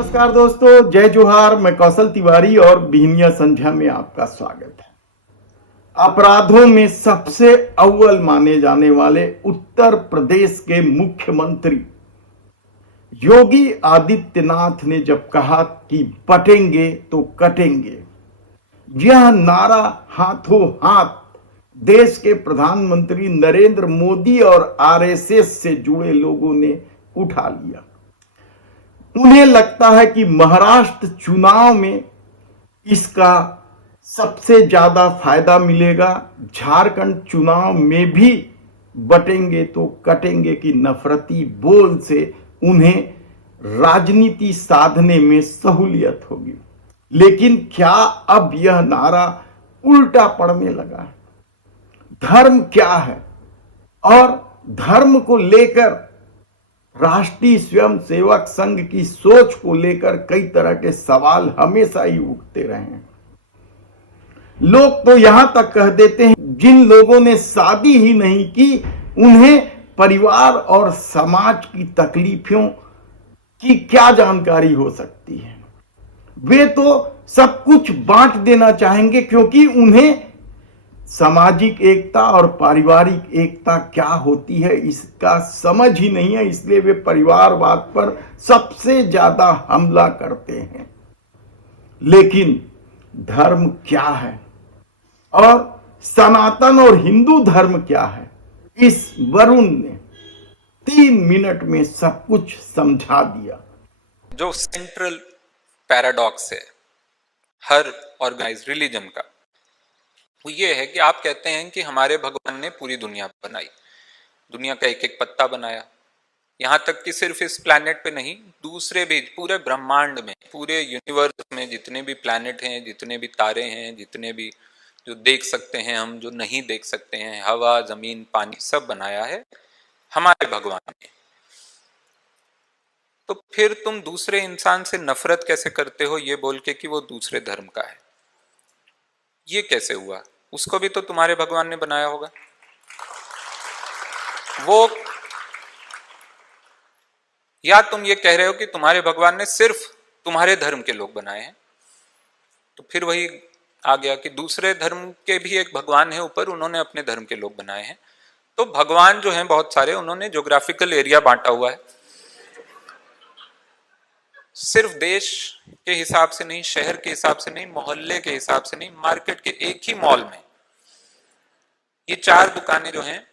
नमस्कार दोस्तों, जय जोहार। मैं कौशल तिवारी और बिहनिया संध्या में आपका स्वागत है। अपराधों में सबसे अव्वल माने जाने वाले उत्तर प्रदेश के मुख्यमंत्री योगी आदित्यनाथ ने जब कहा कि बटेंगे तो कटेंगे, यह नारा हाथों हाथ देश के प्रधानमंत्री नरेंद्र मोदी और आरएसएस से जुड़े लोगों ने उठा लिया। उन्हें लगता है कि महाराष्ट्र चुनाव में इसका सबसे ज्यादा फायदा मिलेगा, झारखंड चुनाव में भी बटेंगे तो कटेंगे की नफरती बोल से उन्हें राजनीति साधने में सहूलियत होगी। लेकिन क्या अब यह नारा उल्टा पड़ने लगा है? धर्म क्या है और धर्म को लेकर राष्ट्रीय स्वयंसेवक संघ की सोच को लेकर कई तरह के सवाल हमेशा ही उठते रहे हैं। लोग तो यहां तक कह देते हैं जिन लोगों ने शादी ही नहीं की उन्हें परिवार और समाज की तकलीफों की क्या जानकारी हो सकती है। वे तो सब कुछ बांट देना चाहेंगे क्योंकि उन्हें सामाजिक एकता और पारिवारिक एकता क्या होती है इसका समझ ही नहीं है, इसलिए वे परिवारवाद पर सबसे ज्यादा हमला करते हैं। लेकिन धर्म क्या है और सनातन और हिंदू धर्म क्या है, इस वरुण ने 3 मिनट में सब कुछ समझा दिया। जो सेंट्रल पैराडॉक्स है हर ऑर्गेनाइज्ड रिलीजन का, वो ये है कि आप कहते हैं कि हमारे भगवान ने पूरी दुनिया बनाई, दुनिया का एक एक पत्ता बनाया, यहाँ तक कि सिर्फ इस प्लैनेट पे नहीं, दूसरे भी पूरे ब्रह्मांड में, पूरे यूनिवर्स में जितने भी प्लैनेट हैं, जितने भी तारे हैं, जितने भी जो देख सकते हैं हम, जो नहीं देख सकते हैं, हवा, जमीन, पानी, सब बनाया है हमारे भगवान ने। तो फिर तुम दूसरे इंसान से नफरत कैसे करते हो ये बोल के कि वो दूसरे धर्म का है? ये कैसे हुआ? उसको भी तो तुम्हारे भगवान ने बनाया होगा। वो या तुम ये कह रहे हो कि तुम्हारे भगवान ने सिर्फ तुम्हारे धर्म के लोग बनाए हैं, तो फिर वही आ गया कि दूसरे धर्म के भी एक भगवान है ऊपर, उन्होंने अपने धर्म के लोग बनाए हैं। तो भगवान जो हैं बहुत सारे, उन्होंने ज्योग्राफिकल एरिया बांटा हुआ है, सिर्फ देश के हिसाब से नहीं, शहर के हिसाब से नहीं, मोहल्ले के हिसाब से नहीं, मार्केट के एक ही मॉल में ये 4 दुकानें जो हैं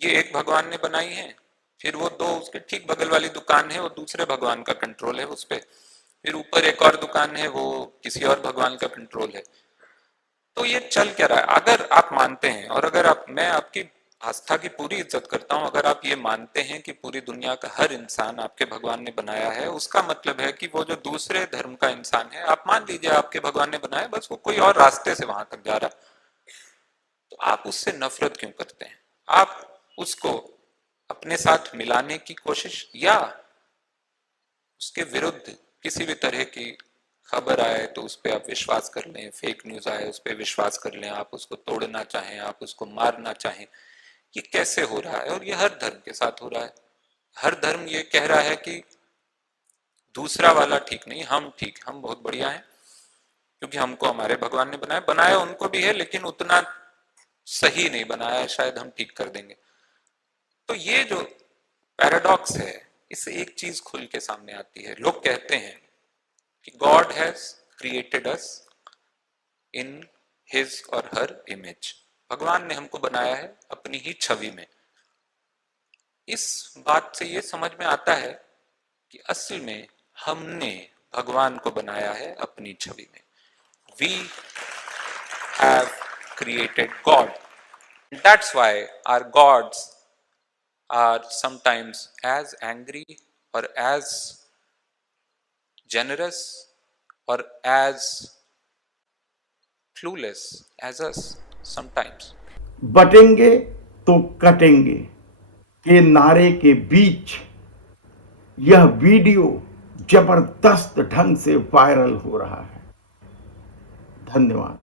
ये एक भगवान ने बनाई हैं, फिर वो 2 उसके ठीक बगल वाली दुकान है वो दूसरे भगवान का कंट्रोल है उस पे, फिर ऊपर एक और दुकान है वो किसी और भगवान का कंट्रोल है। तो ये चल क्या रहा है? अगर आप मानते हैं और अगर मैं आपकी आस्था की पूरी इज्जत करता हूं, अगर आप ये मानते हैं कि पूरी दुनिया का हर इंसान आपके भगवान ने बनाया है, उसका मतलब है कि वो जो दूसरे धर्म का इंसान है, आप मान लीजिए आपके भगवान ने बनाया, बस वो कोई और रास्ते से वहां तक जा रहा, तो आप उससे नफरत क्यों करते हैं? आप उसको अपने साथ मिलाने की कोशिश या उसके विरुद्ध किसी भी तरह की खबर आए तो उस पर आप विश्वास कर लें, फेक न्यूज आए उस पर विश्वास कर लें, आप उसको तोड़ना चाहें, आप उसको मारना चाहें, ये कैसे हो रहा है? और ये हर धर्म के साथ हो रहा है। हर धर्म ये कह रहा है कि दूसरा वाला ठीक नहीं, हम ठीक, हम बहुत बढ़िया हैं क्योंकि हमको हमारे भगवान ने बनाया, बनाया उनको भी है लेकिन उतना सही नहीं बनाया है, शायद हम ठीक कर देंगे। तो ये जो पैराडॉक्स है, इससे एक चीज खुल के सामने आती है। लोग कहते हैं कि God has created us in his और हर इमेज, भगवान ने हमको बनाया है अपनी ही छवि में। इस बात से ये समझ में आता है कि असल में हमने भगवान को बनाया है अपनी छवि में। We have created God, that's why our gods are sometimes as angry or as generous or as clueless as us sometimes. बटेंगे तो कटेंगे के नारे के बीच यह वीडियो जबरदस्त ढंग से वायरल हो रहा है। धन्यवाद।